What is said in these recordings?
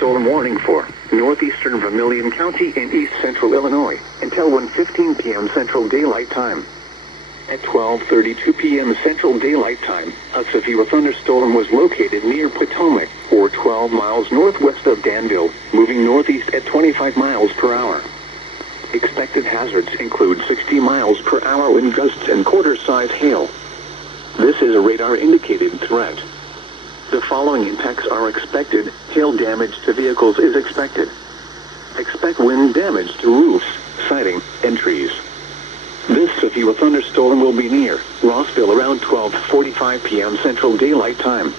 thunderstorm warning for northeastern Vermilion County and east central Illinois until 1:15 p.m. Central Daylight Time. At 12:32 p.m. Central Daylight Time, a severe thunderstorm was located near Potomac, or 12 miles northwest of Danville, moving northeast at 25 miles per hour. Expected hazards include 60 miles per hour wind gusts and quarter-size hail. This is a radar-indicated threat. The following impacts are expected. Hail damage to vehicles is expected. Expect wind damage to roofs, siding, and trees. This severe thunderstorm will be near Rossville around 12:45 p.m. Central Daylight Time.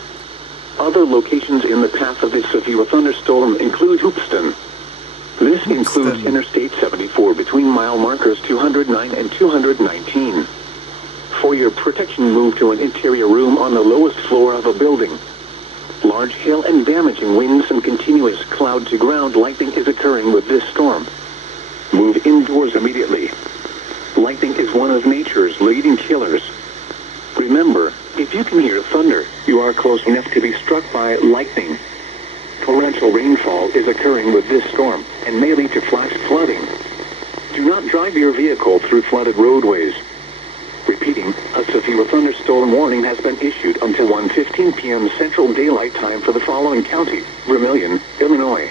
Other locations in the path of this severe thunderstorm include Hoopeston. This includes Interstate 74 between mile markers 209 and 219. For your protection, move to an interior room on the lowest floor of a building. Large hail and damaging winds and continuous cloud-to-ground lightning is occurring with this storm. Move indoors immediately. Lightning is one of nature's leading killers. Remember, if you can hear thunder, you are close enough to be struck by lightning. Torrential rainfall is occurring with this storm and may lead to flash flooding. Do not drive your vehicle through flooded roadways. Repeating, a severe thunderstorm warning has been issued until 1:15 p.m. Central Daylight Time for the following county: Vermilion, Illinois.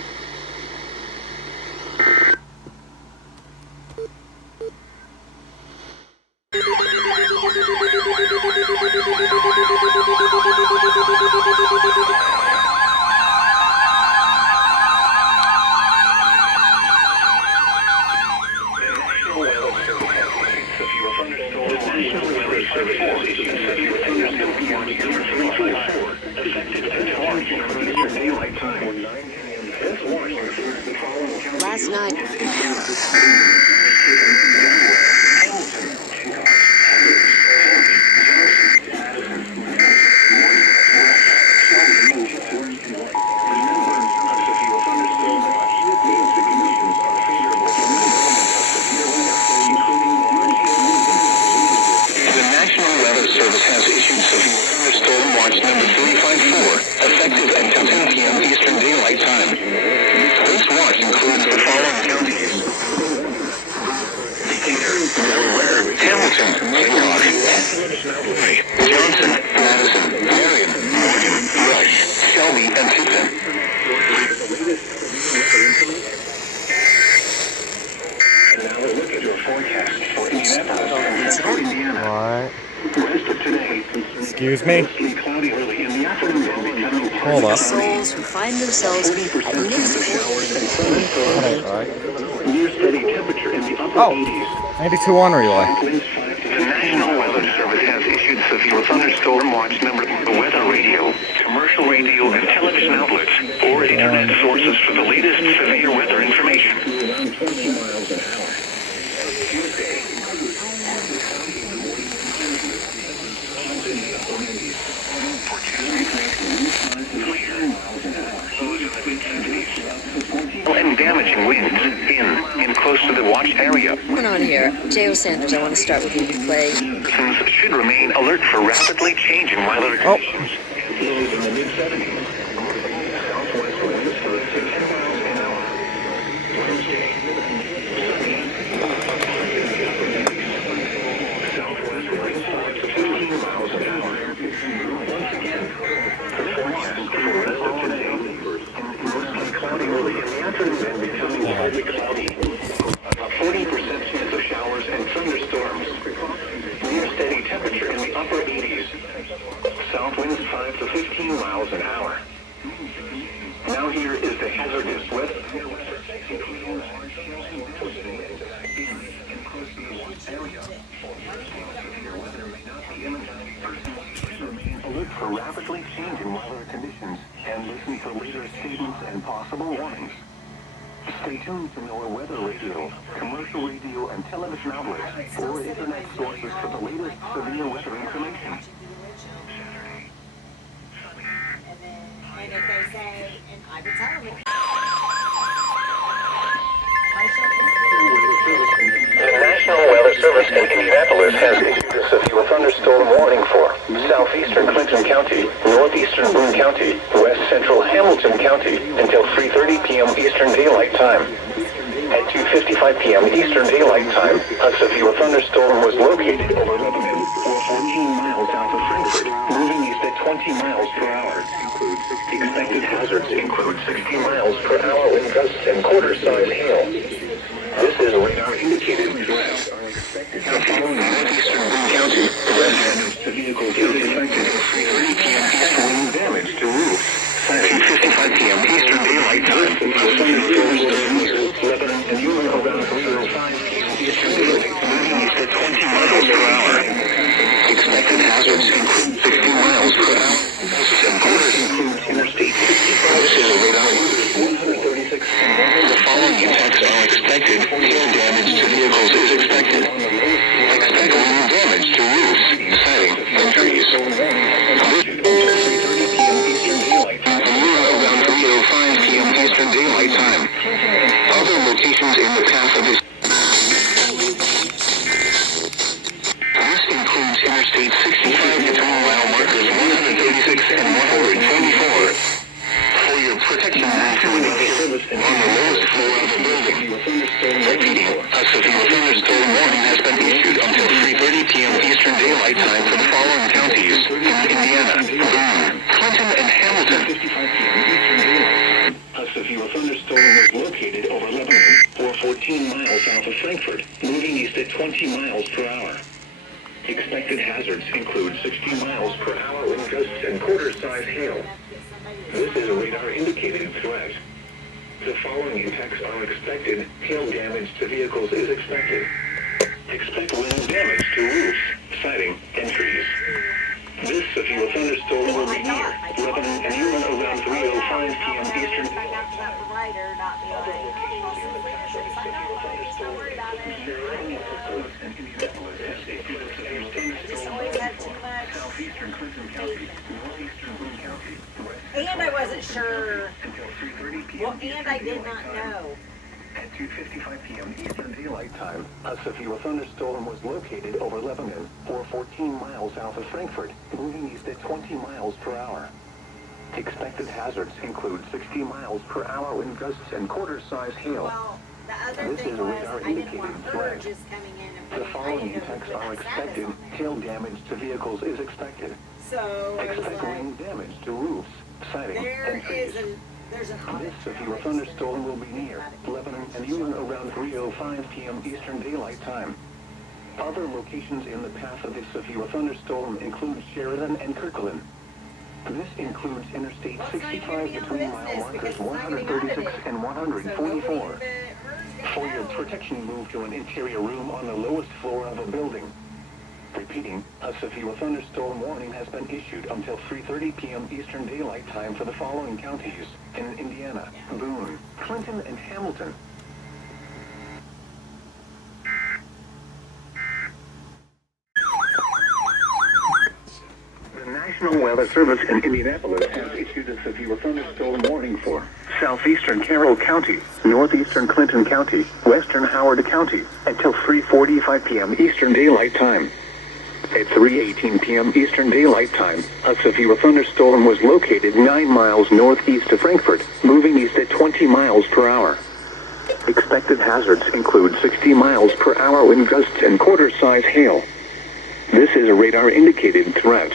Last night. Excuse me? Hold up. Souls who find themselves Oh, 92-1 relay. The National Weather Service has issued severe thunderstorm watch number. The weather radio, commercial radio, and television outlets, or internet sources for the latest severe weather information. And damaging winds in close to the watch area. What's going on here? J.O. Sanders, I want to start with you. You play. Citizens should remain alert for rapidly changing weather conditions. Lows in the mid-70s. Southwest winds for 6 to 10 miles an hour. Wednesday. Southwest winds 4 to 15 miles an hour. Once again, the forecast for the rest of today. Mostly cloudy early in the afternoon and becoming partly cloudy. A 40% chance of showers and thunderstorms. Near steady temperature in the upper 80s. South winds 5 to 15 miles an hour. Now here is the hazardous weather. Look for rapidly changing weather conditions and listen for later statements and possible warnings. Stay tuned to our weather radio, commercial radio, and television outlets, or internet sources for the latest severe weather information. And if they say, and I would tell them. The National Weather Service in Indianapolis has issued a severe thunderstorm warning for southeastern Clinton County, northeastern Boone County, west central Hamilton County until 3:30 p.m. Eastern Daylight Time. At 2:55 p.m. Eastern Daylight Time, a severe thunderstorm was located over Lebanon, 14 miles south of Frankfurt, moving east at 20 miles per hour. Expected hazards include 60 miles per hour wind gusts and quarter-size hail. This is a radar indicated threat. The following northeastern Boone County, red damage to vehicles is expected. 3:30 p.m. east wind damage to roofs. At 2:55 p.m. Eastern Daylight Time, a thunderstorm was near Lebanon and Yuma around 3:05 p.m. Eastern Daylight Time, moving east at 20 miles per hour. Expected hazards include 50 miles per hour. And quarters include Interstate 65. This is a radar indicated 136 and 100. The following impacts are expected. Hail damage to vehicles is expected. Expect wind damage to roofs, siding, and trees. Around 3:05 p.m. Eastern Daylight Time. Other locations in the path of this. This includes Interstate 65 to 3-mile markers 136 and 144. For your protection, service on the lowest floor of the building. Repeating, a severe thunderstorm warning has been issued until 3:30 p.m. Eastern Daylight Time for the following counties: Indiana, Boone, Clinton, and Hamilton. A severe thunderstorm was located over Lebanon, or 14 miles south of Frankfurt, moving east at 20 miles per hour. Expected hazards include 60 miles per hour wind gusts and quarter-size hail. This is a radar-indicated threat. The following impacts are expected. Hail damage to vehicles is expected. Expect wind damage to roofs, siding, and trees. This severe thunderstorm will be near Lebanon and Yuma around 3:05 p.m. Eastern. Find out about the writer, not the owner. Don't worry about it. Just always had too much. Southeastern Clinton County, northeastern Boone County, And I wasn't sure. until 3:30 p.m. Well, and I did not know. At 2:55 p.m. Eastern Daylight Time, a severe thunderstorm was located over Lebanon, or 14 miles south of Frankfurt, moving east at 20 miles per hour. Expected hazards include 60 miles per hour wind gusts and quarter-size hail. Well, the other This thing is a was radar I didn't indicated want her threat. just coming in and The putting, I following didn't know impacts who put are my status expected. on there. Hail damage to vehicles is expected. So I was Expect like, wind damage to roofs, siding, there and trees. there's an audit. This severe thunderstorm will be near Lebanon and Yuma around 3:05 p.m. Eastern Daylight Time. Other locations in the path of this severe thunderstorm include Sheridan and Kirkland. This includes Interstate Well, it's not 65 gonna be on between the mile business markers because it's not getting 136 audited. and So 144. nobody but hers For your gonna know. protection, move to an interior room on the lowest floor of a building. Repeating, a severe thunderstorm warning has been issued until 3:30 p.m. Eastern Daylight Time for the following counties in Indiana, Boone, Clinton, and Hamilton. The National Weather Service in Indianapolis has issued a severe thunderstorm warning for southeastern Carroll County, northeastern Clinton County, western Howard County, until 3:45 p.m. Eastern Daylight Time. At 3:18 p.m. Eastern Daylight Time, a severe thunderstorm was located 9 miles northeast of Frankfurt, moving east at 20 miles per hour. Expected hazards include 60 miles per hour wind gusts and quarter-size hail. This is a radar-indicated threat.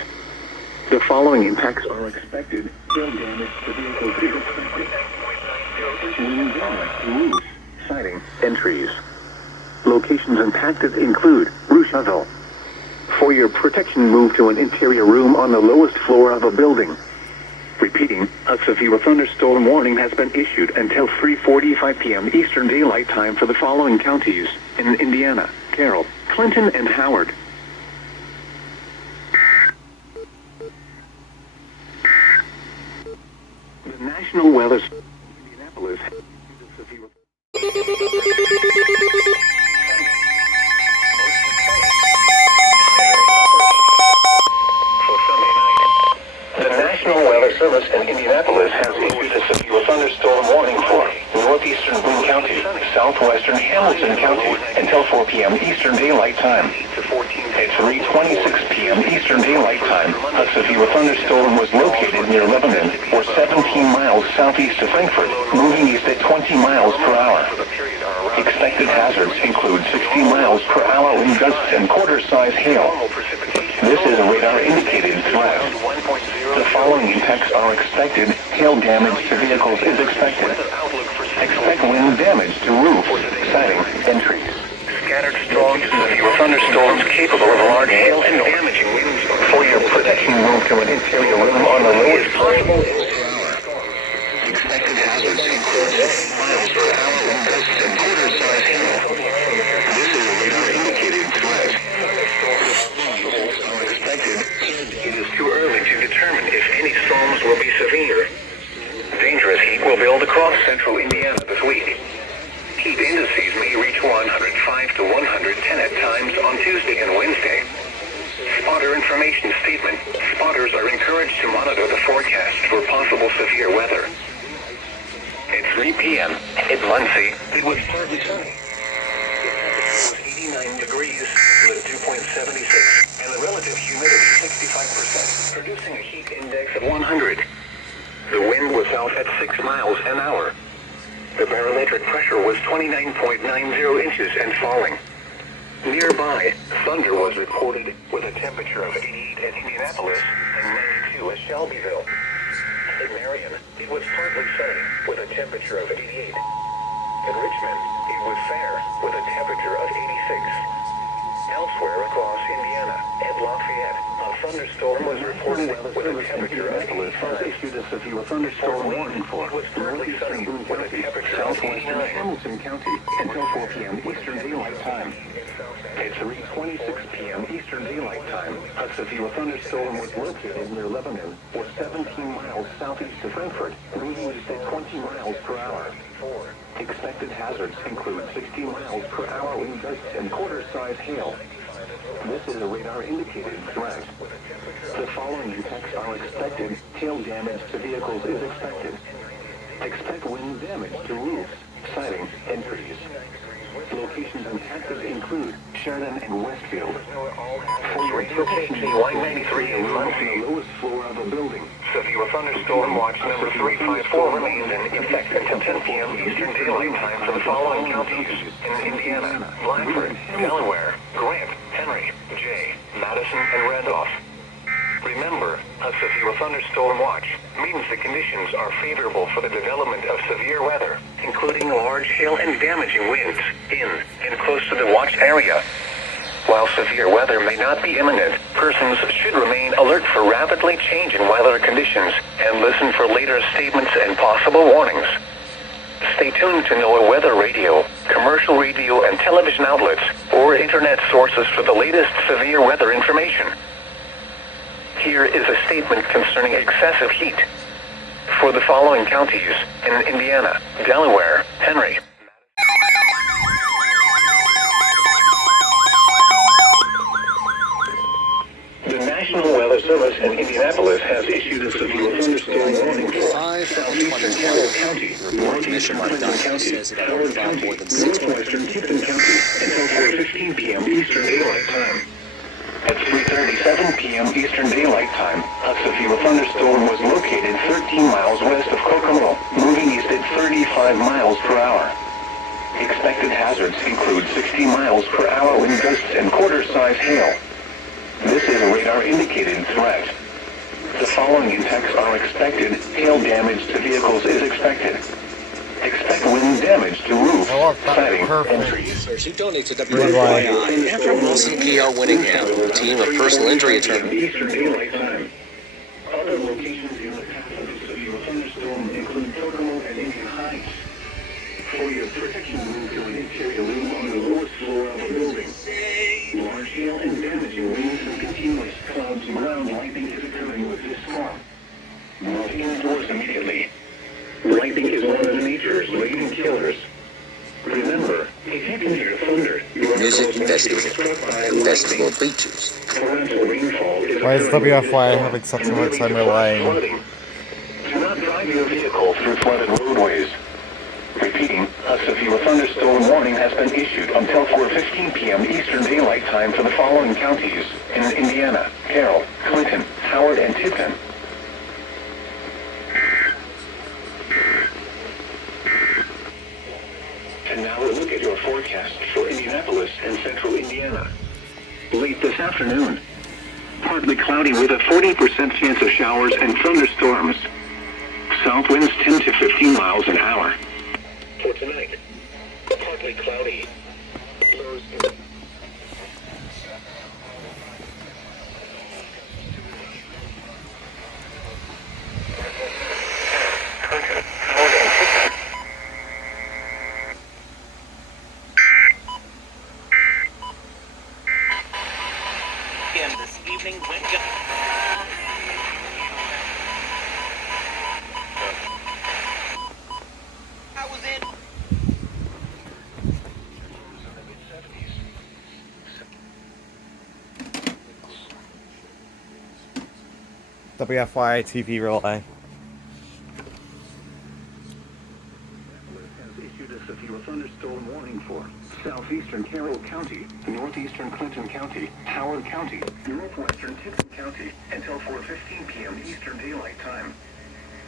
The following impacts are expected. Hail damage to vehicles is expected. Wind damage to roofs, siding, and trees. Locations impacted include Rocheville. For your protection, move to an interior room on the lowest floor of a building. Repeating, a severe thunderstorm warning has been issued until 3:45 p.m. Eastern Daylight Time for the following counties in Indiana, Carroll, Clinton, and Howard. The National Weather Service in Indianapolis has issued a severe The National Weather Service in Indianapolis has issued a severe thunderstorm warning for northeastern Boone County, southwestern Hamilton County until 4 p.m. Eastern Daylight Time. To 14 At 3:26 p.m. Eastern Daylight Time, a severe thunderstorm was located near Lebanon, or 17 miles southeast of Frankfurt, moving east at 20 miles per hour. Expected hazards include 60 miles per hour wind gusts and quarter-size hail. This is a radar-indicated threat. The following impacts are expected. Hail damage to vehicles is expected. Expect wind damage to roofs, siding, and trees. Scattered strong to severe thunderstorms capable of large hail and damaging winds. For your protection, move to an interior room on the lowest possible hill per hour. Expected hazards include 60 miles per hour wind gusts and quarter-size hail. This is a radar-indicated threat. Storms are expected. It is too early to determine if any storms will be severe. Dangerous heat will build across central Indiana this week. Heat indices may reach 105 to 110 at times on Tuesday and Wednesday. Spotter information statement. Spotters are encouraged to monitor the forecast for possible severe weather. At 3 p.m. in Muncie, it was partly sunny. It was 89 degrees with 2.76 and the relative humidity 65%, producing a heat index of 100. The wind was south at 6 miles an hour. The barometric pressure was 29.90 inches and falling. Nearby, thunder was reported with a temperature of 88 at Indianapolis and 92 at Shelbyville. In Marion, it was partly sunny with a temperature of 88. In Richmond, it was fair with a temperature of 86. Elsewhere across Indiana, at Lafayette, a thunderstorm was reported with a temperature of 85. Issued a severe thunderstorm warning for. It was partly sunny with a temperature of 89. Hamilton County until 4 p.m. Eastern Daylight Time. At 3:26 p.m. Eastern Daylight Time, a severe thunderstorm was located near Lebanon, or 17 miles southeast of Frankfurt, moving east at 20 miles per hour. Expected hazards include 60 miles per hour wind gusts and quarter-size hail. This is a radar-indicated threat. The following impacts are expected. Hail damage to vehicles is expected. Expect wind damage to roofs, siding, and trees. Locations impacted include Sheridan and Westfield. For your protection, 193 in Muncie, the lowest floor of a building. Severe thunderstorm watch number 354 remains in effect until 10 p.m. Eastern Daylight Time for the following counties in Indiana: Blackford, Delaware, Grant, Henry, Jay, Madison, and Randolph. Remember, a severe thunderstorm watch means the conditions are favorable for the development of severe weather, including large hail and damaging winds in and close to the watch area. While severe weather may not be imminent, persons should remain alert for rapidly changing weather conditions and listen for later statements and possible warnings. Stay tuned to NOAA weather radio, commercial radio and television outlets, or internet sources for the latest severe weather information. Here is a statement concerning excessive heat. For the following counties in Indiana, Delaware, Henry. The National Weather Service in Indianapolis has issued a severe thunderstorm warning for southeastern Carroll County, northeastern Clinton County, Howard County, northwestern Tipton County, until 4:15 p.m. Eastern Daylight Time. At 3:37 p.m. Eastern Daylight Time, a severe thunderstorm was located 13 miles west of Kokomo, moving east at 35 miles per hour. Expected hazards include 60 miles per hour wind gusts and quarter-size hail. This is a radar-indicated threat. The following impacts are expected. Hail damage to vehicles is expected. Expect wind damage to roofs, siding, and trees. Who donates to WFYI? After Wilson P.R. Winningham, team of personal injury attorneys. Eastern Daylight Time. Other locations in the path of the severe thunderstorm include Kokomo and Indian Heights. For your protection, move to an interior room on the lowest floor of a building. Large hail and damaging winds and continuous clouds and ground lightning is occurring with this storm. Move indoors immediately. Lightning is one of nature's leading killers. Remember, if you can hear thunder, you are Music close to Festival. being struck by Festival lightning. features. Torrential rainfall is Why is occurring WFY having such a hard time relaying? flooding. Do not drive your vehicle through flooded roadways. Repeating, a severe thunderstorm warning has been issued until 4:15 p.m. Eastern Daylight Time for the following counties in Indiana: Carroll, Clinton, Howard, and Tippin. And now a look at your forecast for Indianapolis and central Indiana. Late this afternoon, partly cloudy with a 40% chance of showers and thunderstorms. South winds 10 to 15 miles an hour. For tonight, partly cloudy. Lows. This evening, I was in. WFYI TV relay. Has issued a severe thunderstorm warning for southeastern Carroll County, northeastern Clinton County, Howard County, northwestern Tippin County until 4:15 p.m. Eastern Daylight Time.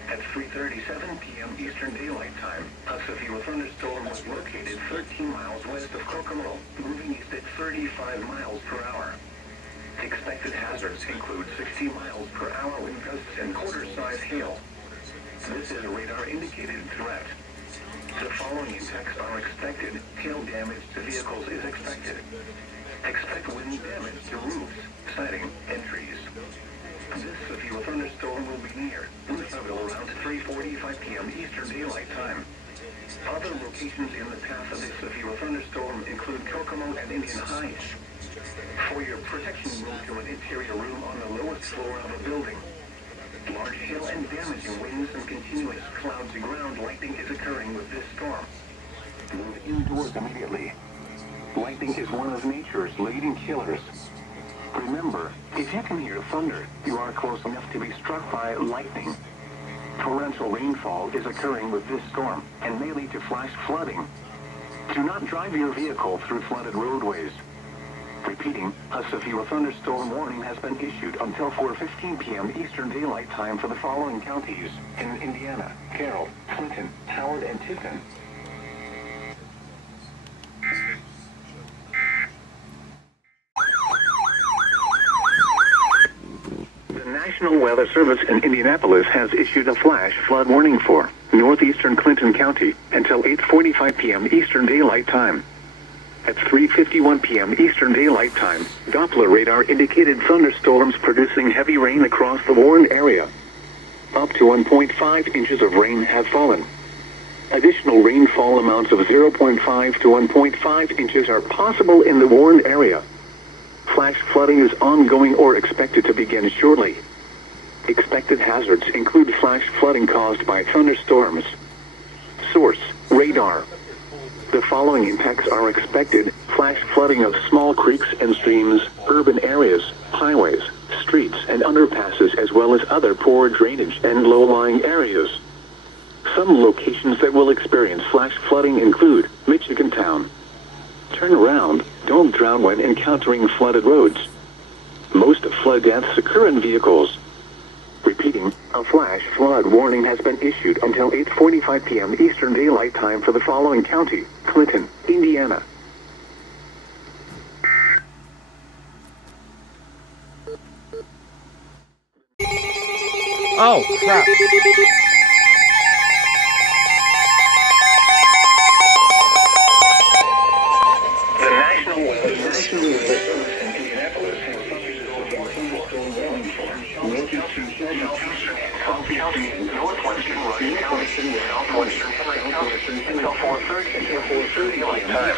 At 3:37 p.m. Eastern Daylight Time, a severe thunderstorm was located 13 miles west of Kokomo, moving east at 35 miles per hour. Expected hazards include 60 miles per hour wind gusts and quarter-size hail. This is a radar-indicated threat. The following impacts are expected. Hail damage to vehicles is expected. Expect wind damage to roofs, siding, and trees. This severe thunderstorm will be near Louisville around 3:45 p.m. Eastern Daylight Time. Other locations in the path of this severe thunderstorm include Kokomo and Indian Heights. For your protection, move to an interior room on the lowest floor of a building. Large hail and damaging winds and continuous cloudy ground lightning is occurring with this storm. Move indoors immediately. Lightning is one of nature's leading killers. Remember, if you can hear thunder, you are close enough to be struck by lightning. Torrential rainfall is occurring with this storm and may lead to flash flooding. Do not drive your vehicle through flooded roadways. Repeating, a severe thunderstorm warning has been issued until 4:15 p.m. Eastern Daylight Time for the following counties in Indiana: Carroll, Clinton, Howard, and Tippin. The National Weather Service in Indianapolis has issued a flash flood warning for northeastern Clinton County until 8:45 p.m. Eastern Daylight Time. At 3:51 p.m. Eastern Daylight Time, Doppler radar indicated thunderstorms producing heavy rain across the warned area. Up to 1.5 inches of rain have fallen. Additional rainfall amounts of 0.5 to 1.5 inches are possible in the warned area. Flash flooding is ongoing or expected to begin shortly. Expected hazards include flash flooding caused by thunderstorms. Source: radar. The following impacts are expected: flash flooding of small creeks and streams, urban areas, highways, streets and underpasses, as well as other poor drainage and low-lying areas. Some locations that will experience flash flooding include Michigan Town. Turn around, don't drown when encountering flooded roads. Most flood deaths occur in vehicles. Repeating, a flash flood warning has been issued until 8:45 p.m. Eastern Daylight Time for the following county: Clinton, Indiana. Oh, crap. The National Weather Service in Indianapolis has issued a thunderstorm warning for northeastern County, northwestern Rush County, southwestern Henry County until 4:30 Daylight Time.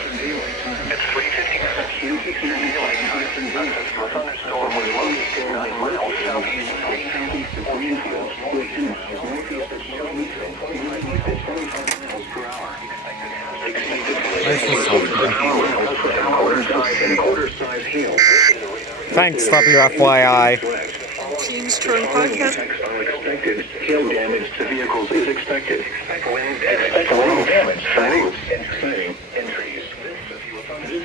At 3:59 p.m. Eastern Daylight Time, a severe thunderstorm was located 9 miles southeast of Greenfield, with 2 miles northeast of Shelbyville, moving east at 25 miles per hour. Quarter-size hail. Thanks, WFYI. Teams Turn Podcast. expected hail damage to vehicles is expected. Expect wind damage, sighting, and trees. This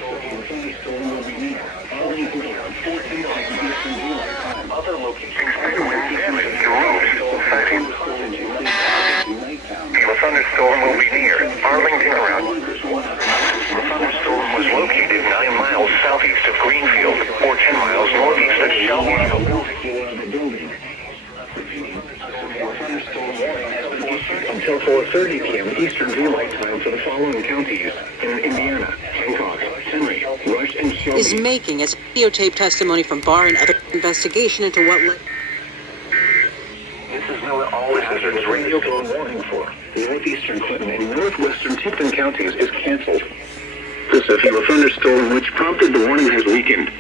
thunderstorm will be near Arlington around 14 Eastern Daylight Time. Other locations expect wind damage to roofs, sighting. The thunderstorm will be near Arlington around. The thunderstorm was located 9 miles southeast of Greenfield, or 10 miles northeast of Shelbyville. Thunderstorm warning has been issued until 4:30 p.m. Eastern Daylight Time for the following counties in Indiana: Hancock, Henry, Rush, and Shelby. Is making as videotape testimony from Barr and other investigation into what led. This is NOAA All Hazards Radio Storm Warning for northeastern Clinton and northwestern Tipton counties is canceled. This severe thunderstorm which prompted the warning has weakened.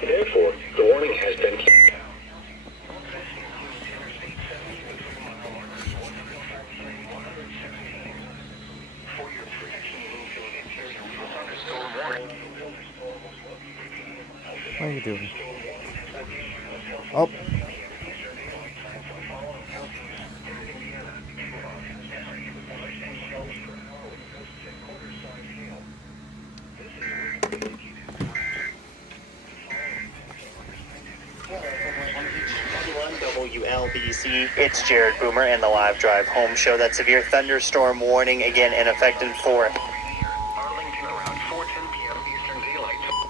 Therefore, the warning has been canceled. What are you doing? Oh. WLBC, it's Jared Boomer and the Live Drive Home Show. That severe thunderstorm warning again in effect in 4. Arlington around 4:10 p.m. Eastern Daylight Time.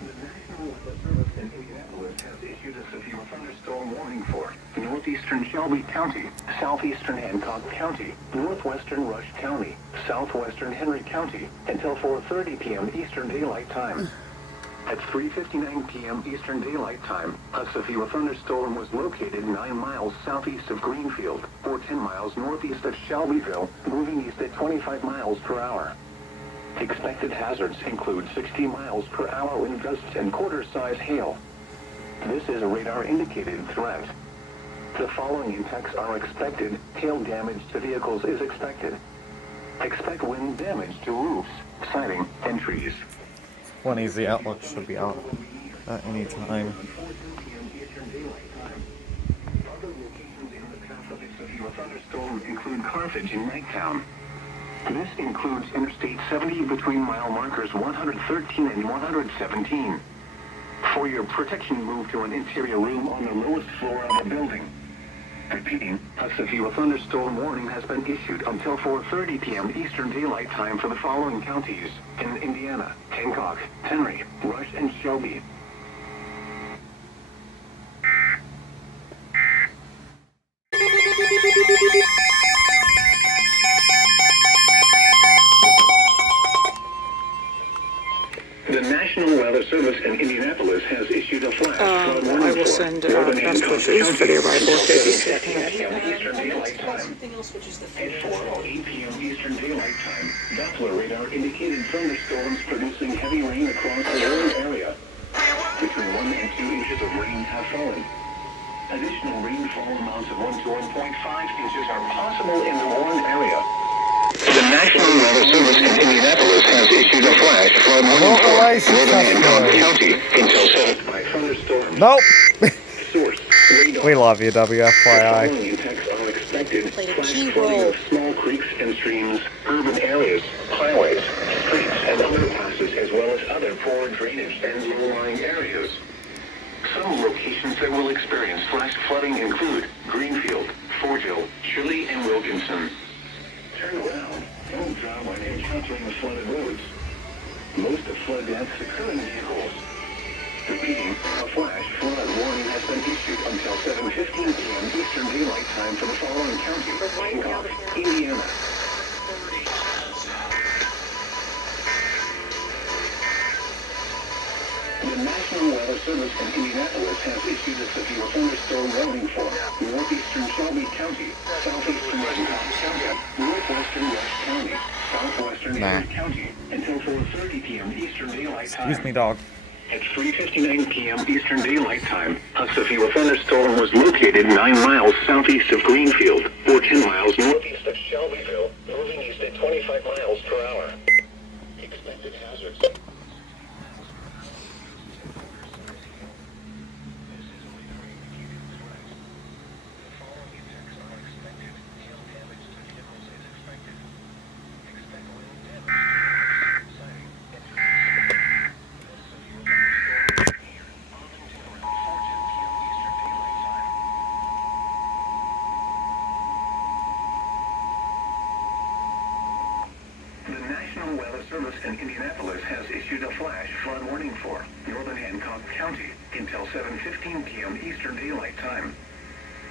The National Weather Service in Indianapolis has issued a severe thunderstorm warning for northeastern Shelby County, southeastern Hancock County, northwestern Rush County, southwestern Henry County until 4:30 p.m. Eastern Daylight Time. At 3:59 p.m. Eastern Daylight Time, a severe thunderstorm was located 9 miles southeast of Greenfield, or 10 miles northeast of Shelbyville, moving east at 25 miles per hour. Expected hazards include 60 miles per hour wind gusts and quarter-size hail. This is a radar-indicated threat. The following impacts are expected. Hail damage to vehicles is expected. Expect wind damage to roofs, siding, and trees. One easy outlook should be out at any time. Other locations in the path of a severe thunderstorm include Carthage and Knighttown. This includes Interstate 70 between mile markers 113 and 117. For your protection, move to an interior room on the lowest floor of the building. Repeating, a severe thunderstorm warning has been issued until 4:30 p.m. Eastern Daylight Time for the following counties in Indiana: Hancock, Henry, Rush, and Shelby. The National Weather Service in Indianapolis has issued a flash flood warning I will send best wishes for the arrival of baby. Eastern Daylight Time. At 4:08 p.m. Eastern Daylight Time, Doppler radar indicated thunderstorms producing heavy rain across the whole area. Between 1 and 2 inches of rain have fallen. Additional rainfall amounts of 1 to 1.5 inches are possible in the warned area. The National Weather Service in Indianapolis has issued a flash flood warning for Northern Hancock County until 7 by thunderstorms. Nope. Source: radar. We love you, The WFYI. following impacts are expected. Played a Flash key flooding role. of small creeks and streams, urban areas, highways, streets, and underpasses, as well as other poor drainage and low-lying areas. Some locations that will experience flash flooding include Greenfield, Fortville, Shirley, and Wilkinson. Turn around. Don't drive when encountering the flooded roads. Most of flood deaths occur in vehicles. Repeating, a flash flood warning has been issued until 7:15 p.m. Eastern Daylight Time for the following counties: Hancock, Indiana. The National Weather Service in Indianapolis has issued a severe thunderstorm warning for northeastern Shelby County, southeastern Hancock County, northwestern Rush County, southwestern Henry County until 4:30 p.m. Eastern Daylight Time. Excuse me, dog. At 3:59 p.m. Eastern Daylight Time, a severe thunderstorm was located 9 miles southeast of Greenfield, or 10 miles northeast of Shelbyville, moving east at 25 miles per hour. Expected hazards. Weather Service in Indianapolis has issued a flash flood warning for northern Hancock County until 7:15 p.m. Eastern Daylight Time.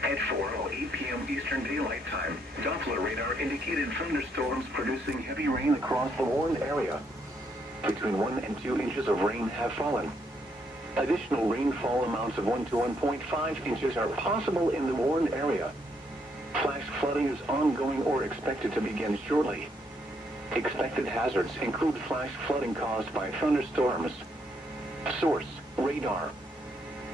At 4:08 p.m. Eastern Daylight Time, Doppler radar indicated thunderstorms producing heavy rain across the warned area. Between 1 and 2 inches of rain have fallen. Additional rainfall amounts of 1 to 1.5 inches are possible in the warned area. Flash flooding is ongoing or expected to begin shortly. Expected hazards include flash flooding caused by thunderstorms. Source: radar.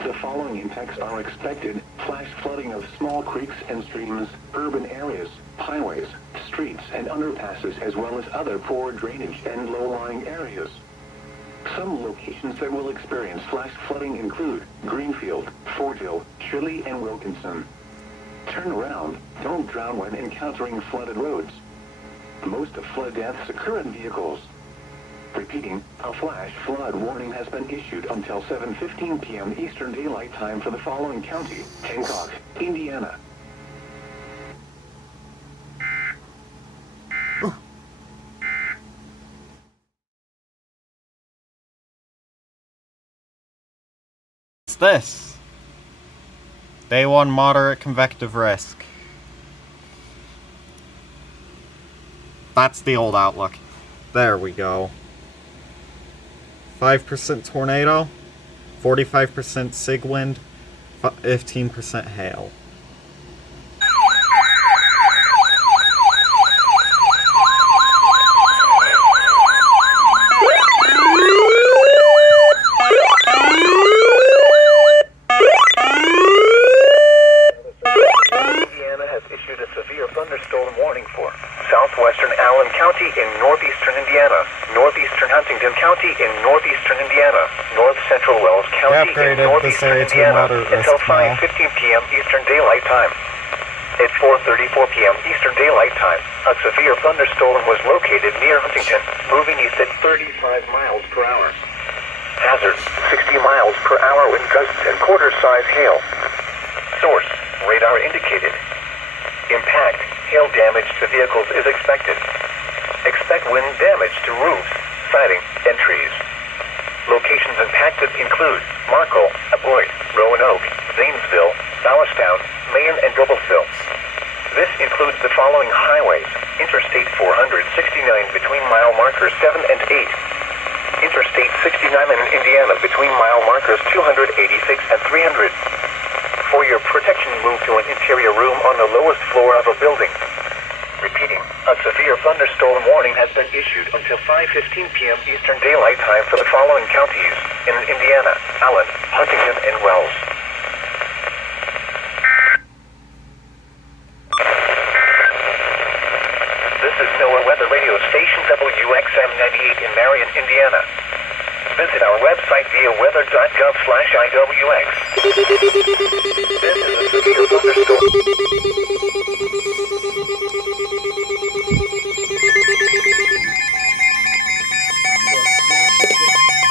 The following impacts are expected: flash flooding of small creeks and streams, urban areas, highways, streets and underpasses, as well as other poor drainage and low-lying areas. Some locations that will experience flash flooding include Greenfield, Fortville, Shirley, and Wilkinson. Turn around. Don't drown when encountering flooded roads. Most of flood deaths occur in vehicles. Repeating, a flash flood warning has been issued until 7:15 p.m. Eastern Daylight Time for the following county: Hancock, Indiana. What's this? Day 1 moderate convective risk. That's the old outlook. There we go. 5% tornado, 45% sig wind, 15% hail. Indiana has issued a severe thunderstorm warning for southwestern Allen County in northeastern Indiana, northeastern Huntington County in northeastern Indiana, north central Wells County in northeastern Indiana until 5:15 p.m. Eastern Daylight Time. At 4:34 p.m. Eastern Daylight Time, a severe thunderstorm was located near Huntington, moving east at 35 miles per hour. Hazard: 60 miles per hour wind gusts and quarter-size hail. Source: radar indicated. Impact: hail damage to vehicles is expected. Expect wind damage to roofs, siding, and trees. Locations impacted include Markle, Aboyd, Roanoke, Zanesville, Ballastown, Mayen, and Noblesville. This includes the following highways: Interstate 469 between mile markers 7 and 8. Interstate 69 in Indiana between mile markers 286 and 300. For your protection, move to an interior room on the lowest floor of a building. Repeating, a severe thunderstorm warning has been issued until 5:15 p.m. Eastern Daylight Time for the following counties in Indiana: Allen, Huntington, and Wells. This is NOAA Weather Radio Station WXM 98 in Marion, Indiana. Visit our website via weather.gov/IWX. This is a severe thunderstorm.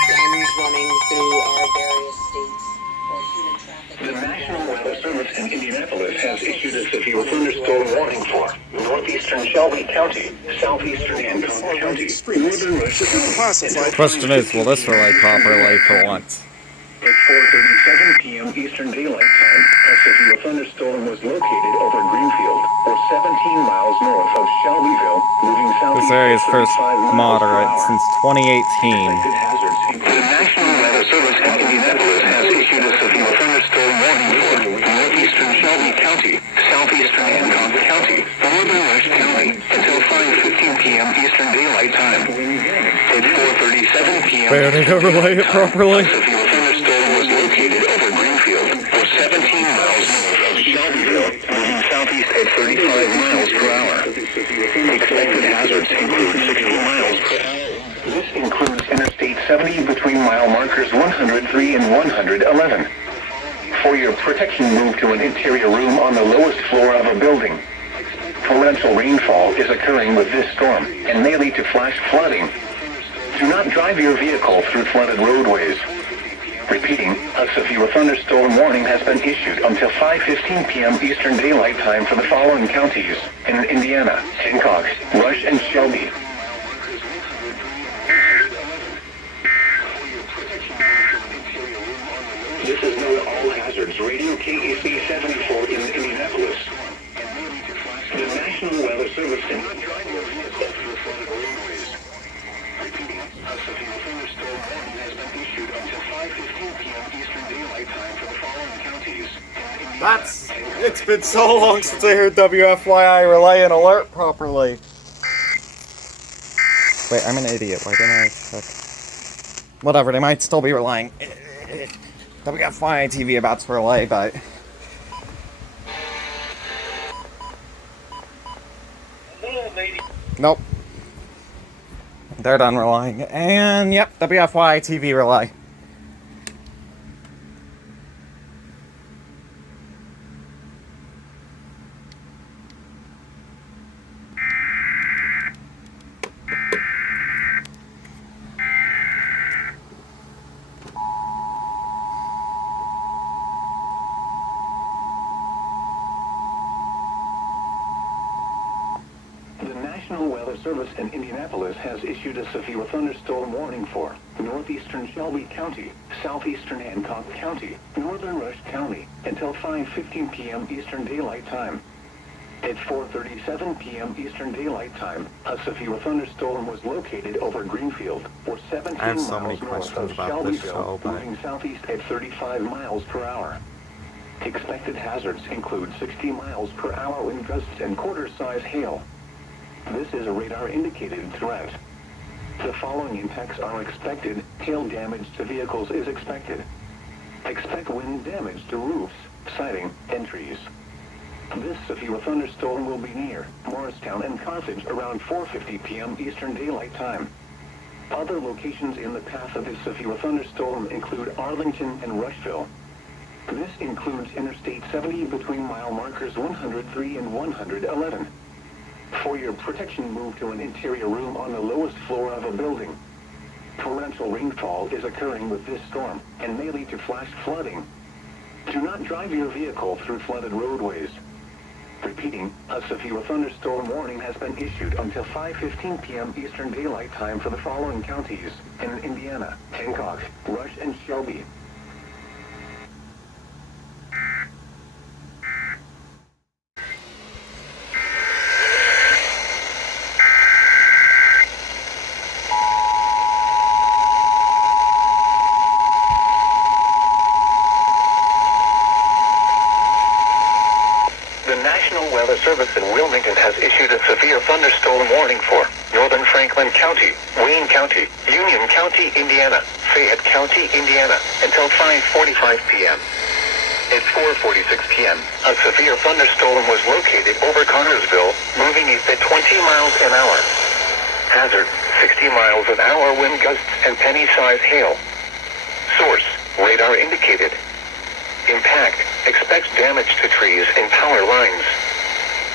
Guns running through our various states or human trafficking. The National Weather Service in Indianapolis has issued a severe thunderstorm warning for northeastern Shelby County, southeastern Hancock County, northern Rush. Question is, will this relay properly for once? At 4:37 p.m. Eastern Daylight Time, a severe thunderstorm was located over Greenfield, or 17 miles north of Shelbyville, moving southeast. This area is first moderate since 2018. Expected hazards include. The National Weather Service in Indianapolis has issued a severe thunderstorm warning for northeastern Shelby County, southeastern Hancock County, northern Rush County, until 5:15 p.m. Eastern Daylight Time. At 4:37 p.m. Where did it relay it properly? A severe thunderstorm was located over Greenfield, or 17 miles north of Shelbyville, moving southeast at 35 miles per hour. Expected hazards include 60 miles per hour. This includes Interstate 70 between mile markers 103 and 111. For your protection, move to an interior room on the lowest floor of a building. Torrential rainfall is occurring with this storm and may lead to flash flooding. Do not drive your vehicle through flooded roadways. Repeating, a severe thunderstorm warning has been issued until 5:15 p.m. Eastern Daylight Time for the following counties in Indiana: Hancock, Rush, and Shelby. News Radio KAC 74 in Indianapolis. The National Weather Service did not drive your vehicle through flooded roadways. Repeating, a severe thunderstorm warning has been issued until 5:15 p.m. Eastern Daylight Time for the following counties. It's been so long since I heard WFYI relay and alert properly. Wait, I'm an idiot. Why didn't I check? Whatever, they might still be relying. WFYI TV about to relay, but... Nope. They're done relying. And, yep, WFYI TV relay. National Weather Service in Indianapolis has issued a severe thunderstorm warning for northeastern Shelby County, southeastern Hancock County, northern Rush County until 5:15 p.m. Eastern Daylight Time. At 4:37 p.m. Eastern Daylight Time, a severe thunderstorm was located over Greenfield, or 17 I have so miles many north questions of about this Shelbyville, show, but... moving southeast at 35 miles per hour. Expected hazards include 60 miles per hour wind gusts and quarter-size hail. This is a radar-indicated threat. The following impacts are expected. Hail damage to vehicles is expected. Expect wind damage to roofs, siding, and trees. This severe thunderstorm will be near Morristown and Carthage around 4:50 p.m. Eastern Daylight Time. Other locations in the path of this severe thunderstorm include Arlington and Rushville. This includes Interstate 70 between mile markers 103 and 111. For your protection, move to an interior room on the lowest floor of a building. Torrential rainfall is occurring with this storm and may lead to flash flooding. Do not drive your vehicle through flooded roadways. Repeating, a severe thunderstorm warning has been issued until 5:15 p.m. Eastern Daylight Time for the following counties in Indiana: Hancock, Rush, and Shelby. Service in Wilmington has issued a severe thunderstorm warning for northern Franklin County, Wayne County, Union County, Indiana, Fayette County, Indiana, until 5:45 p.m. At 4:46 p.m., a severe thunderstorm was located over Connorsville, moving east at 20 miles an hour. Hazard, 60 miles an hour wind gusts and penny-size hail. Source, radar indicated. Impact, expects damage to trees and power lines.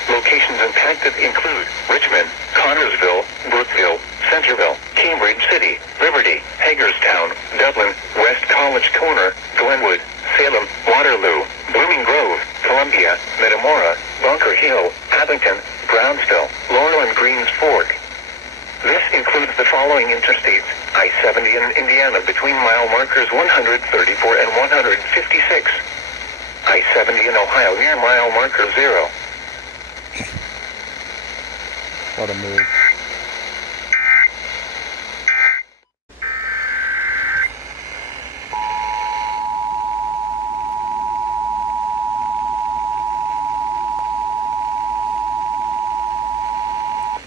Locations impacted include Richmond, Connorsville, Brookville, Centerville, Cambridge City, Liberty, Hagerstown, Dublin, West College Corner, Glenwood, Salem, Waterloo, Blooming Grove, Columbia, Metamora, Bunker Hill, Abington, Brownsville, Laurel and Greens Fork. This includes the following interstates: I-70 in Indiana between mile markers 134 and 156. I-70 in Ohio near mile marker 0. What a move.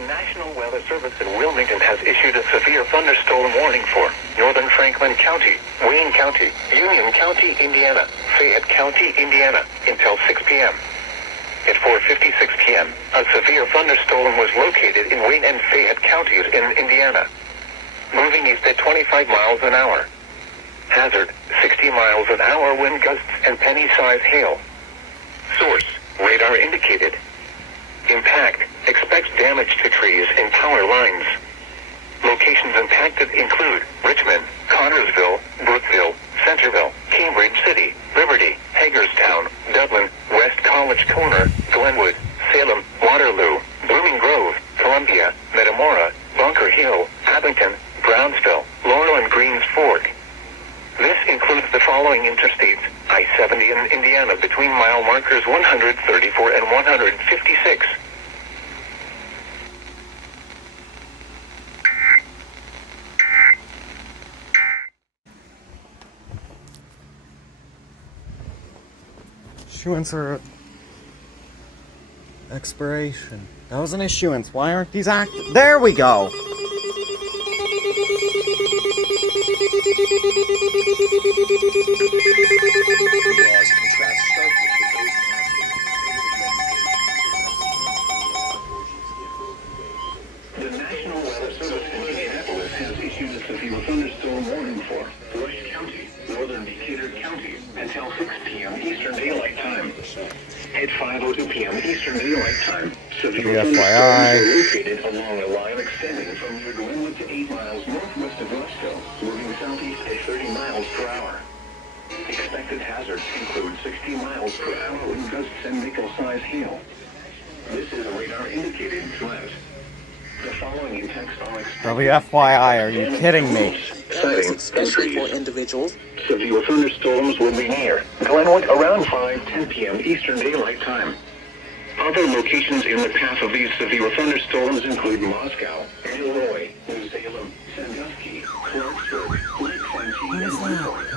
National Weather Service in Wilmington has issued a severe thunderstorm warning for northern Franklin County, Wayne County, Union County, Indiana, Fayette County, Indiana, until 6 p.m. At 4:56 p.m., a severe thunderstorm was located in Wayne and Fayette counties in Indiana, moving east at 25 miles an hour. Hazard, 60 miles an hour wind gusts and penny-size hail. Source, radar indicated. Impact, expects damage to trees and power lines. Locations impacted include Richmond, Connorsville, Brookville, Centerville, Cambridge City, Liberty, Hagerstown, Dublin, West College Corner, Glenwood, Salem, Waterloo, Blooming Grove, Columbia, Metamora, Bunker Hill, Abington, Brownsville, Laurel and Greens Fork. This includes the following interstates: I-70 in Indiana between mile markers 134 and 156. Issuance or expiration? That was an issuance. Why aren't these active? There we go. Laws contrast sharply with those The National Weather Service in Indianapolis has issued a severe thunderstorm warning for Rush County, northern Decatur County, until 6 p.m. Eastern Daylight Time. At 5:02 p.m. Eastern Daylight Time, severe thunderstorms were located along a line extending from near Glenwood to 8 miles northwest of Roscoe, moving southeast at 30 miles per hour. Expected hazards include 60 miles per hour wind gusts and nickel-sized hail. This is a radar-indicated threat. The following in-text are WFYI, are you kidding me? Especially for individuals. Severe thunderstorms will be near Glenwood around 5:10 p.m. Eastern Daylight Time. Other locations in the path of these severe thunderstorms include Moscow, Illinois, New Salem, Sandusky, Clarksburg, Lake Santee, and Wyoming.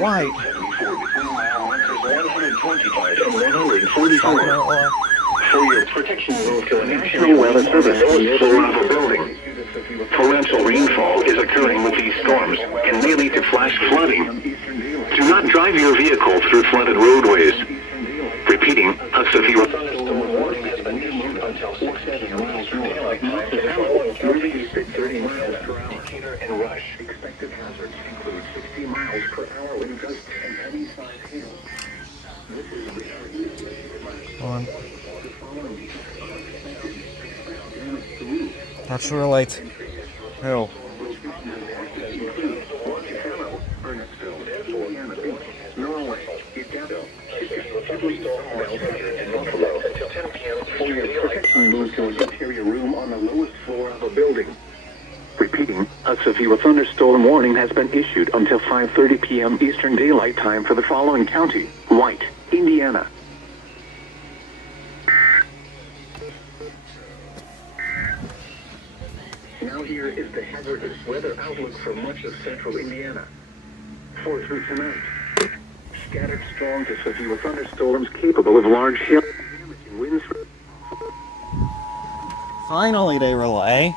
Why? 125 and 144. For your protection, move to a National Weather Service north floor of a building. Torrential rainfall is occurring with these storms and may lead to flash flooding. Do not drive your vehicle through flooded roadways. Repeating, a severe thunderstorm warning has been issued until 6 miles per daylight time. Moving east at 30 miles per hour. Decatur and Rush. Expected hazards include 60 miles per hour wind gusts and heavy-sized hail. This is Hold on. Not sure, like, who? Move to an interior room on the lowest floor of a building. Repeating, a severe thunderstorm warning has been issued until 5:30 p.m. Eastern Daylight Time for the following county: White, Indiana. Now here is the hazardous weather outlook for much of central Indiana. For through tonight, scattered strong to severe thunderstorms capable of large hail and winds. Finally, they relay.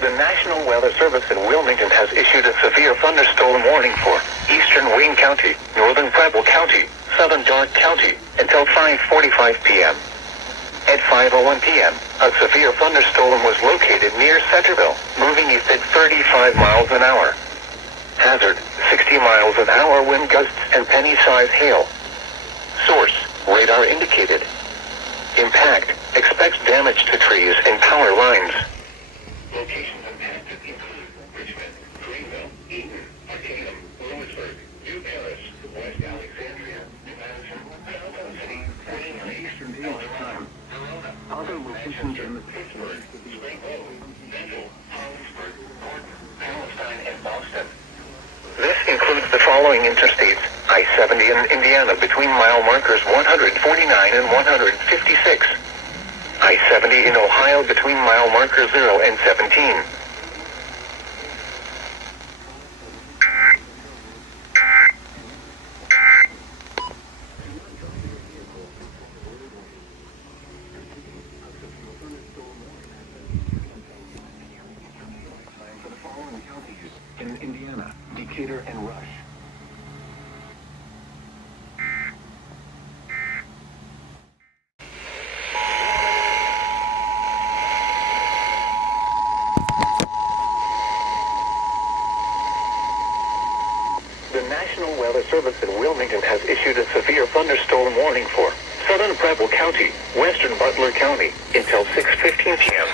The National Weather Service in Wilmington has issued a severe thunderstorm warning for eastern Wayne County, northern Preble County, southern Darke County, until 5:45 p.m. At 5:01 p.m., a severe thunderstorm was located near Centerville, moving east at 35 miles an hour. Hazard, 60 miles an hour wind gusts and penny-sized hail. Source, radar indicated. Impact, expects damage to trees and power lines. Locations impacted include Richmond, Greenville, Eaton, Arcanum, Lewisburg, New Paris, West Alexandria, New Madison, Fountain City, Wayne, and Eastern Daylight Time. Other locations in the Pittsburgh, Springfield, Central, Hollingsburg, Gordon, Palestine, and Boston. This includes the following interstates: I-70 in Indiana between mile markers 149 and 156. I-70 in Ohio between mile markers 0 and 17. For the following counties in Indiana, Decatur and Rush. The National Weather Service in Wilmington has issued a severe thunderstorm warning for southern Preble County, western Butler County, until 6:15 p.m.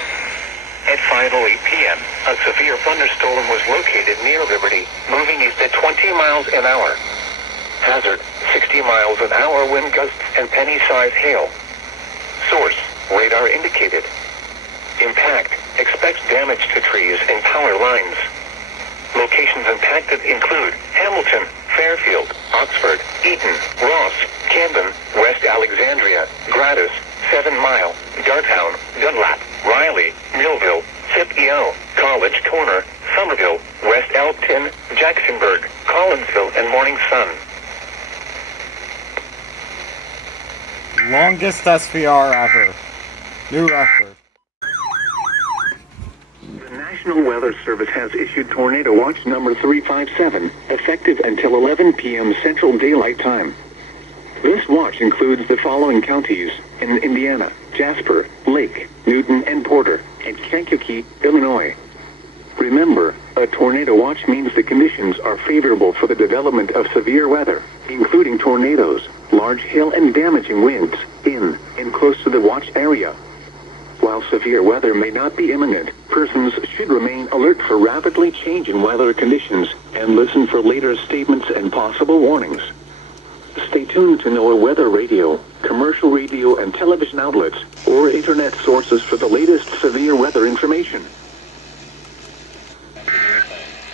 At 5:08 p.m., a severe thunderstorm was located near Liberty, moving east at 20 miles an hour. Hazard, 60 miles an hour wind gusts and penny-sized hail. Source, radar indicated. Impact, Expect damage to trees and power lines. Locations impacted include Hamilton, Fairfield, Oxford, Eaton, Ross, Camden, West Alexandria, Gradus, 7 Mile, Dartown, Dunlap, Riley, Millville, Scipio, College Corner, Somerville, West Elkton, Jacksonburg, Collinsville, and Morning Sun. Longest SVR ever. New record. The National Weather Service has issued Tornado Watch number 357, effective until 11 p.m. Central Daylight Time. This watch includes the following counties in Indiana: Jasper, Lake, Newton, and Porter, and Kankakee, Illinois. Remember, a tornado watch means the conditions are favorable for the development of severe weather, including tornadoes, large hail, and damaging winds in and close to the watch area. While severe weather may not be imminent, persons should remain alert for rapidly changing weather conditions and listen for later statements and possible warnings. Stay tuned to NOAA weather radio, commercial radio and television outlets, or internet sources for the latest severe weather information.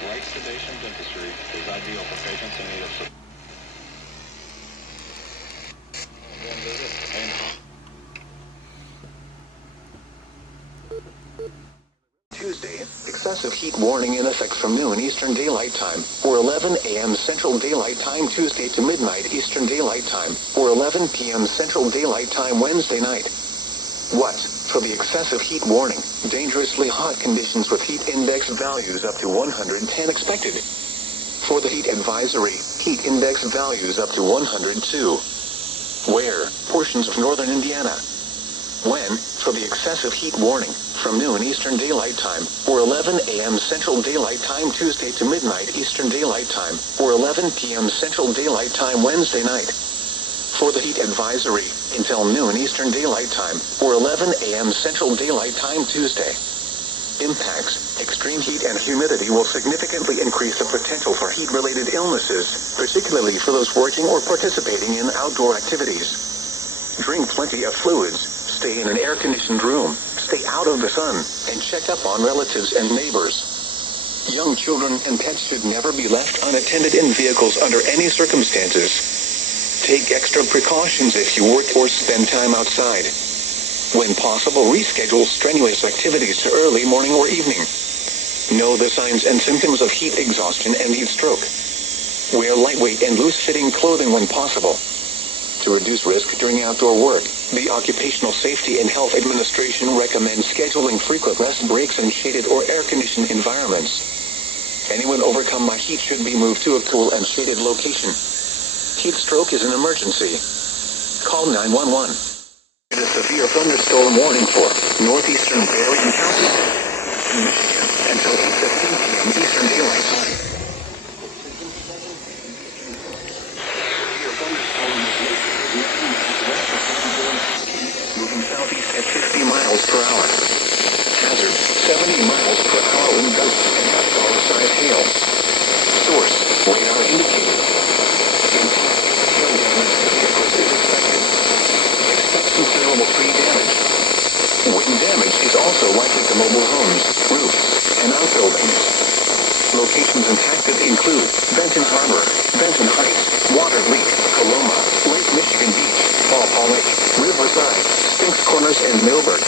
Right sedation dentistry is ideal for patients in need of support. Tuesday, excessive heat warning in effect from noon Eastern Daylight Time, or 11 a.m. Central Daylight Time Tuesday to midnight Eastern Daylight Time, or 11 p.m. Central Daylight Time Wednesday night. What? For the excessive heat warning, dangerously hot conditions with heat index values up to 110 expected. For the heat advisory, heat index values up to 102. Where? Portions of northern Indiana. When? For the excessive heat warning, from noon Eastern Daylight Time, or 11 a.m. Central Daylight Time Tuesday to midnight Eastern Daylight Time, or 11 p.m. Central Daylight Time Wednesday night. For the heat advisory, until noon Eastern Daylight Time, or 11 a.m. Central Daylight Time Tuesday. Impacts: extreme heat and humidity will significantly increase the potential for heat-related illnesses, particularly for those working or participating in outdoor activities. Drink plenty of fluids, stay in an air-conditioned room, stay out of the sun, and check up on relatives and neighbors. Young children and pets should never be left unattended in vehicles under any circumstances. Take extra precautions if you work or spend time outside. When possible, reschedule strenuous activities to early morning or evening. Know the signs and symptoms of heat exhaustion and heat stroke. Wear lightweight and loose-fitting clothing when possible. To reduce risk during outdoor work, the Occupational Safety and Health Administration recommends scheduling frequent rest breaks in shaded or air-conditioned environments. Anyone overcome by heat should be moved to a cool and shaded location. Heat stroke is an emergency. Call 911. It is a severe thunderstorm warning for northeastern Berrien County, Michigan, until 8:15 p.m. Eastern Daylight Time. Moving southeast at 50 miles per hour. Hazard: 70 miles per hour wind gusts and dollar-sized hail. Source: radar indicated. Hail damage to vehicles is expected. Expect considerable tree damage. Wind damage is also likely to mobile homes, roofs, and outbuildings. Locations impacted include Benton Harbor, Benton Heights, Water Leak, Coloma, Lake Michigan Beach, Paw Paw Lake, Riverside, Spinks Corners, and Millburg.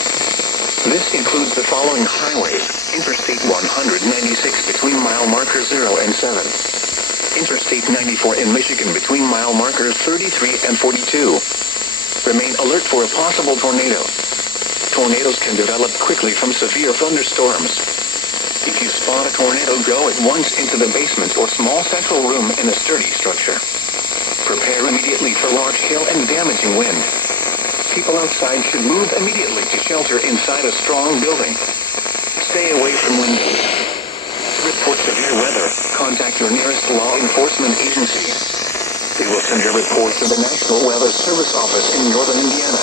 This includes the following highways: Interstate 196 between mile markers 0 and 7. Interstate 94 in Michigan between mile markers 33 and 42. Remain alert for a possible tornado. Tornadoes can develop quickly from severe thunderstorms. If you spot a tornado, go at once into the basement or small central room in a sturdy structure. Prepare immediately for large hail and damaging wind. People outside should move immediately to shelter inside a strong building. Stay away from windows. To report severe weather, contact your nearest law enforcement agency. They will send your report to the National Weather Service office in northern Indiana.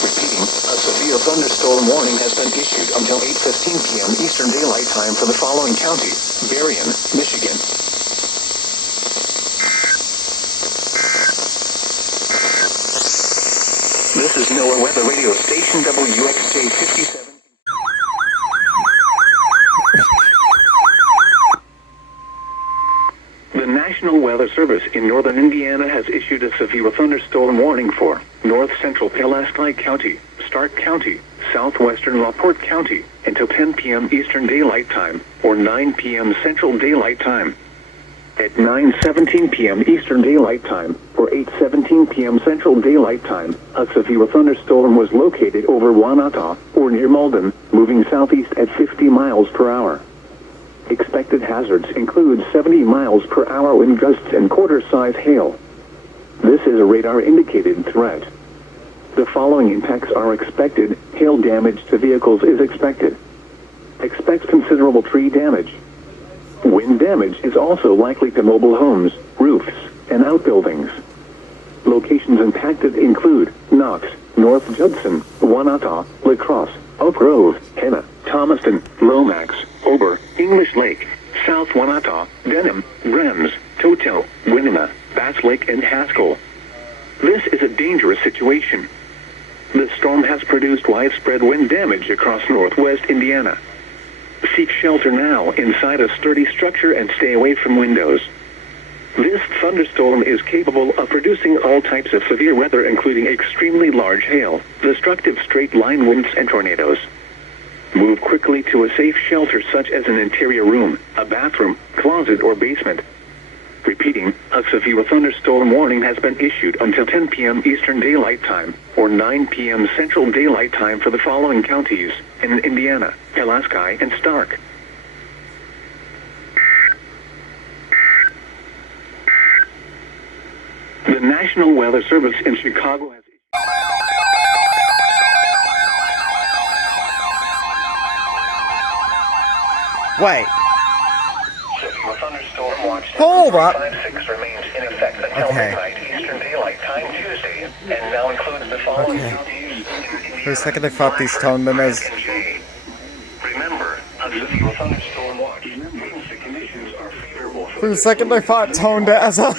Repeating, a severe thunderstorm warning has been issued until 8:15 p.m. Eastern Daylight Time for the following county: Berrien, Michigan. This is NOAA Weather Radio Station WXJ 57. Service in northern Indiana has issued a severe thunderstorm warning for north central Pulaski County, Stark County, southwestern LaPorte County until 10 p.m. Eastern Daylight Time or 9 p.m. Central Daylight Time. At 9:17 p.m. Eastern Daylight Time or 8:17 p.m. Central Daylight Time, a severe thunderstorm was located over Wanata or near Malden, moving southeast at 50 miles per hour. Expected hazards include 70 miles per hour wind gusts and quarter-size hail. This is a radar-indicated threat. The following impacts are expected. Hail damage to vehicles is expected. Expect considerable tree damage. Wind damage is also likely to mobile homes, roofs, and outbuildings. Locations impacted include Knox, North Judson, Wanata, La Crosse, Oak Grove, Henna, Thomaston, Lomax, Ober, English Lake, South Wanata, Denham, Brems, Toto, Winona, Bass Lake, and Haskell. This is a dangerous situation. The storm has produced widespread wind damage across northwest Indiana. Seek shelter now inside a sturdy structure and stay away from windows. This thunderstorm is capable of producing all types of severe weather, including extremely large hail, destructive straight-line winds, and tornadoes. Move quickly to a safe shelter such as an interior room, a bathroom, closet, or basement. Repeating, a severe thunderstorm warning has been issued until 10 p.m. Eastern Daylight Time or 9 p.m. Central Daylight Time for the following counties in Indiana: Pulaski and Stark. The National Weather Service in Chicago has Wait. severe thunderstorm watch Hold up. 356 remains in effect until midnight Eastern Daylight Time Tuesday, and now includes the following counties. For a second I thought these toned them as... Remember, a severe thunderstorm watch means the conditions are favorable For a second I thought toned as a...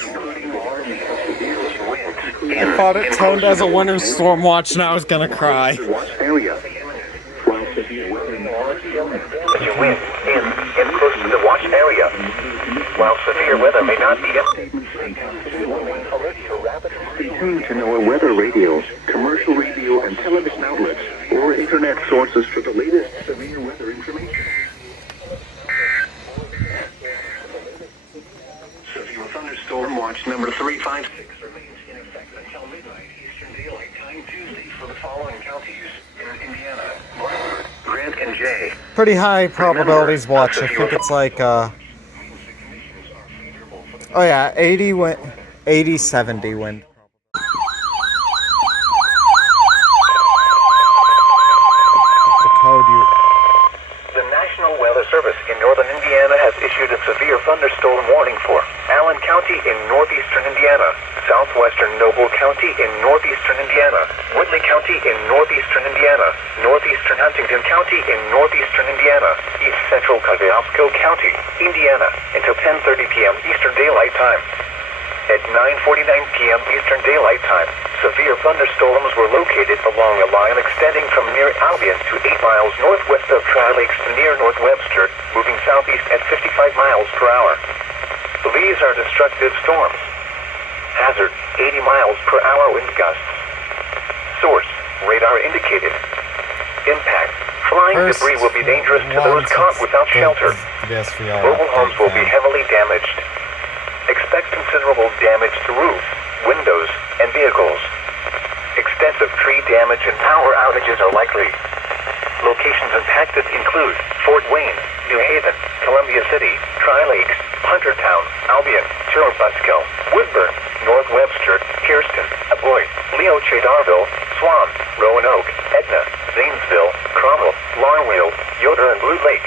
I thought it toned as a winter storm watch and I was gonna cry. area. While severe weather but you win in close to the watch area. While severe weather may not be stay tuned to NOAA weather radio, commercial radio and television outlets, or internet sources for the latest severe weather information. Severe thunderstorm watch number 356 remains in effect until midnight Eastern Daylight Time Tuesday for the following counties in Indiana: Grant and Jay. Pretty high probabilities watch. I think it's like, oh yeah, 80 wind, 80-70 wind. The code you... The National Weather Service in northern Indiana has issued a severe thunderstorm warning for Allen County in northeastern Indiana, southwestern Noble County in northeastern Indiana, Woodley County in northeastern Indiana, northeastern Huntington County in northeastern Indiana, east central Kosciuszko County, Indiana, until 10:30 p.m. Eastern Daylight Time. At 9:49 p.m. Eastern Daylight Time, severe thunderstorms were located along a line extending from near Albion to 8 miles northwest of Tri-Lakes to near North Webster, moving southeast at 55 miles per hour. These are destructive storms. Hazard, 80 miles per hour wind gusts. Source, radar indicated. Impact, flying debris will be dangerous to those caught without shelter. Mobile homes will be heavily damaged. Expect considerable damage to roofs, windows, and vehicles. Extensive tree damage and power outages are likely. Locations impacted include Fort Wayne, New Haven, Columbia City, Tri-Lakes, Huntertown, Albion, Churubusco, Woodburn, North Webster, Kirsten, Aboy, Leo Chadarville, Swan, Roanoke, Edna, Zanesville, Cromwell, Larnwheel, Yoder, and Blue Lake.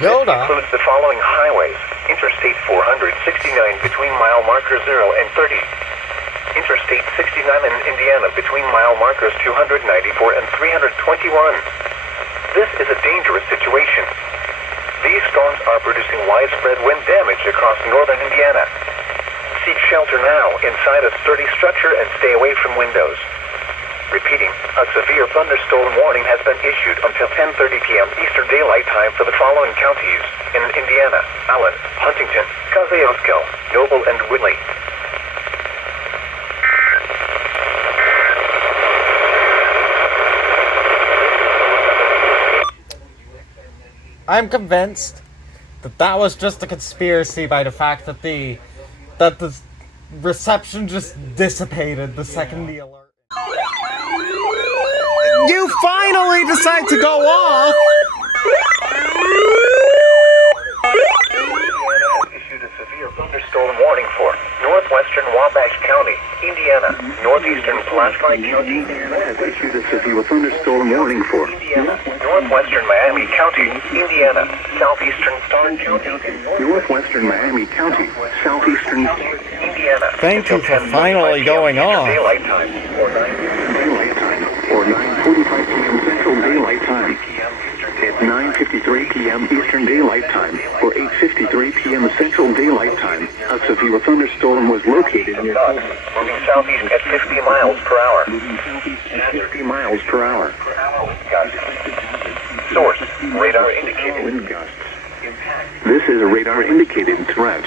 This includes the following highways: Interstate 469 between mile markers 0 and 30. Interstate 69 in Indiana between mile markers 294 and 321. This is a dangerous situation. These storms are producing widespread wind damage across northern Indiana. Seek shelter now inside a sturdy structure and stay away from windows. Repeating, a severe thunderstorm warning has been issued until 10:30 p.m. Eastern Daylight Time for the following counties in Indiana: Allen, Huntington, Kosciuszko, Noble, and Whitley. I'm convinced that was just a conspiracy by the fact that the reception just dissipated the second the alert. You finally decide to go off! Issued a severe thunderstorm warning for northwestern Wabash County, Indiana. Northeastern Pulaski County, Indiana has issued a severe thunderstorm warning for Indiana. Northwestern Miami County, Indiana. Southeastern Stark County, Northwestern Miami County, Southeastern Indiana. Thank you for finally going off. Daylight time or 9:45 p.m. Central Daylight Time. At 9:53 p.m. Eastern Daylight Time or 8:53 p.m. Central Daylight Time, a severe thunderstorm was located near moving southeast at 50 miles per hour. Moving southeast at 50 miles per hour. Source: radar indicated wind gusts. This is a radar indicated threat.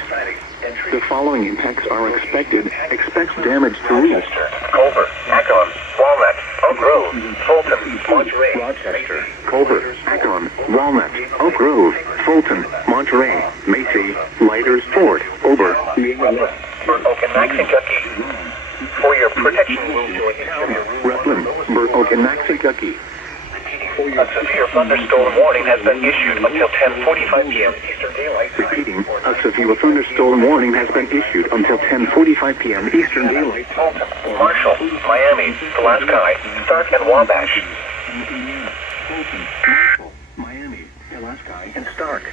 The following impacts are expected. Expects damage to roofs. Culver, Akron, Walnut, Oak Grove, Fulton, Monterey, Rochester, Culver, Akron, Walnut, Oak Grove, Fulton, Monterey, Macy, Lighters, Fort, Ober, Burnt Oak and Kentucky. For your protection, Rutland, Burnt Oak and Kentucky. A severe thunderstorm warning has been issued until 10:45 p.m. Eastern Daylight Time. Repeating, a severe thunderstorm warning has been issued until 10:45 p.m. Eastern Daylight Time. Marshall, Miami, Pulaski, Stark, and Wabash. Marshall, Miami, Pulaski, and Stark.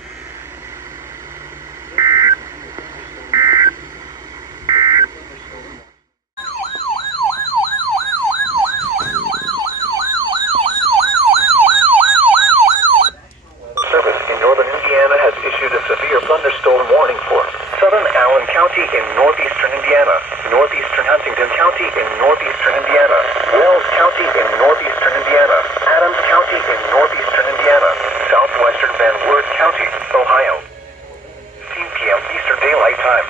Thunderstorm warning for southern Allen County in northeastern Indiana, northeastern Huntington County in northeastern Indiana, Wells County in northeastern Indiana, Adams County in northeastern Indiana, southwestern Van Wert County, Ohio. 15 p.m. Eastern Daylight Time.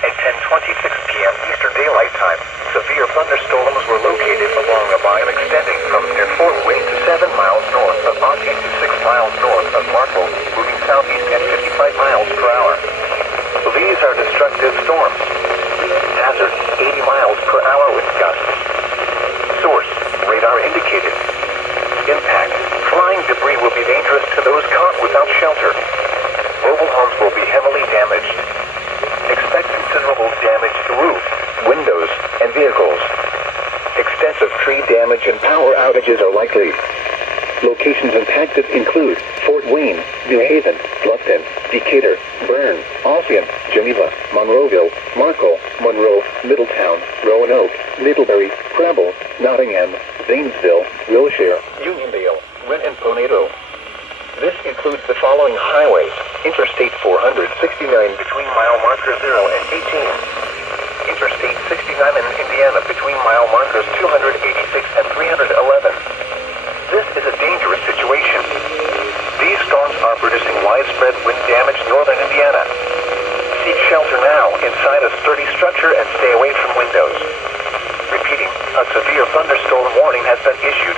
At 10:26 p.m. Eastern Daylight Time, severe thunderstorms were located along a line extending from near Fort Wayne to 7 miles north of Austin to 6 miles north of Markle, moving southeast at 55 miles per hour. These are destructive storms. Hazard, 80 miles per hour with gusts. Source, radar indicated. Impact, flying debris will be dangerous to those caught without shelter. Mobile homes will be heavily damaged. Expect considerable damage to roofs, windows, and vehicles. Extensive tree damage and power outages are likely. Locations impacted include Fort Wayne, New Haven, Bluffton, Decatur, Bern, Albion, Geneva, Monroeville, Markle, Monroe, Middletown, Roanoke, Middlebury, Preble, Nottingham, Zanesville, Wilshire, Uniondale, Wren and Ponato. This includes the following highways: Interstate 469 between mile markers 0 and 18. Interstate 69 in Indiana between mile markers 286 and 311. This is a dangerous situation. These storms are producing widespread wind damage in northern Indiana. Seek shelter now inside a sturdy structure and stay away from windows. Repeating, a severe thunderstorm warning has been issued